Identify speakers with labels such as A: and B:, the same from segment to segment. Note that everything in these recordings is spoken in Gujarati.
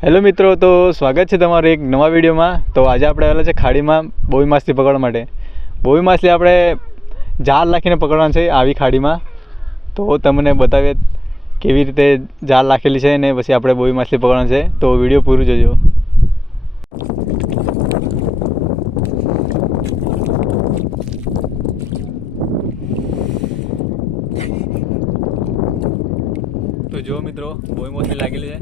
A: હેલો મિત્રો, તો સ્વાગત છે તમારું એક નવા વિડીયોમાં. તો આજે આપણે આવેલા છે ખાડીમાં બોવી માછલી પકડવા માટે. બોવી માછલી આપણે જાળ નાખીને પકડવાની છે આવી ખાડીમાં. તો તમને બતાવીએ કેવી રીતે જાળ નાખેલી છે ને પછી આપણે બોવી માછલી પકડવાની છે. તો વીડિયો પૂરું જોજો. તો જો મિત્રો, બોવી માછલી લાગેલી છે.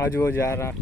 A: આ જુઓ જાર આ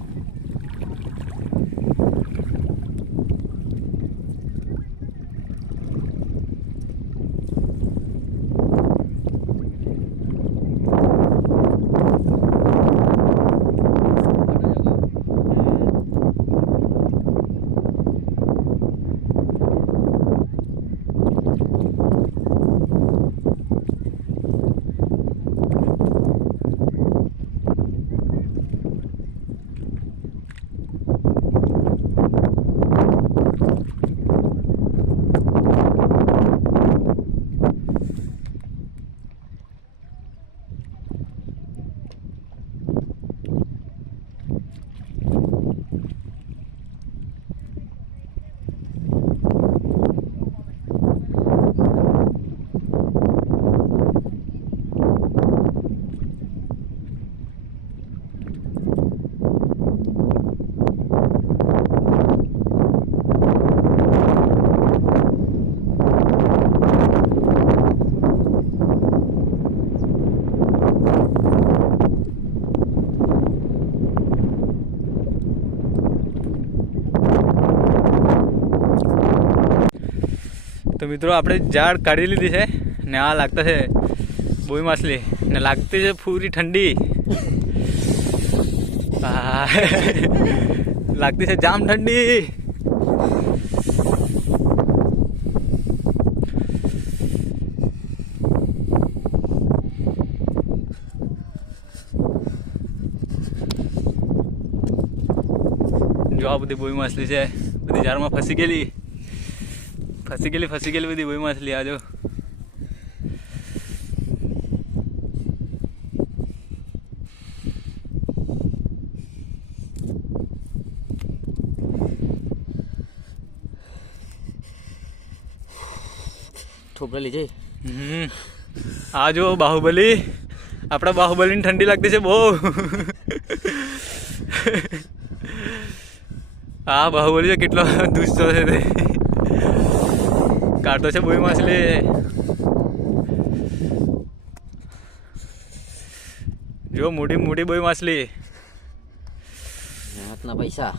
A: તો મિત્રો આપણે ઝાડ કાઢી લીધી છે ને આ લાગતા છે બોઈ માછલી. ને લાગતી છે પૂરી ઠંડી. લાગતી છે જામ ઠંડી. જો આ બધી બોઈ માછલી છે, બધી ઝાડમાં ફસી ગયેલી. ફસી ગયેલી ફસી ગયેલી બધી ભાઈ માછલી આજો
B: ઠોકરેલી છે
A: હમ. આ જો બાહુબલી. આપણા બાહુબલીની ઠંડી લાગતી છે બહુ. આ બાહુબલી છે કેટલો દુષ્ટો છે તે. કાઢતો છે બોઈ માછલી જો મોટી મોટી બોઈ માછલી.
B: હાથના પૈસા.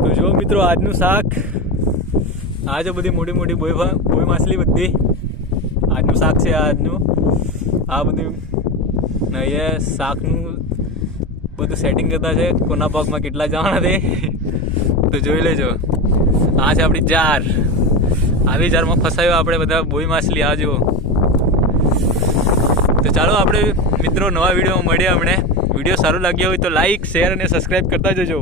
A: તો જો મિત્રો આજનું શાક આજે બધી મોટી મોટી બોઈ બોઈ માછલી બધી. આજનું શાક છે આજનું. આ બધું નહીં શાકનું બધું સેટિંગ કરતા છે. કોના પગમાં કેટલા જવાના છે? તો જોઈ લેજો. આ છે આપણી જાર. આવી જારમાં ફસાયો આપણે બધા બોઈ માછલી, આ તો ચાલો આપણે મિત્રો નવા વિડીયોમાં મળીએ આપણે વીડિયો સારો લાગ્યો હોય તો લાઈક શેર અને સબસ્ક્રાઈબ કરતા જજો.